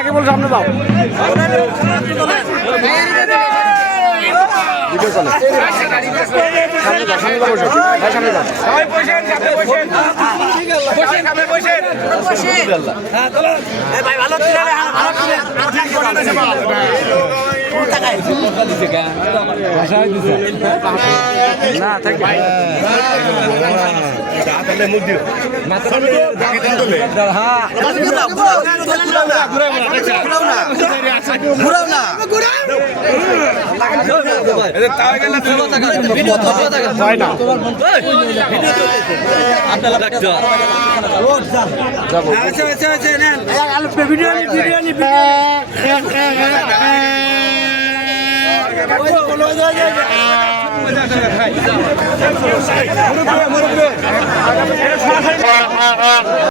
আগে বল সামনে দাও ভিডিও চলে সামনে দাও সামনে দাও ভাই সামনে দাও সবাই বসেন সামনে বসেন বসেন সামনে বসেন হ্যাঁ চলো এই ভাই ভালো ছিল ভালো ছিল না থাক ভাই তাহলে মুখ দিও মাথা হ্যাঁ ঘুরাও না ভিডিও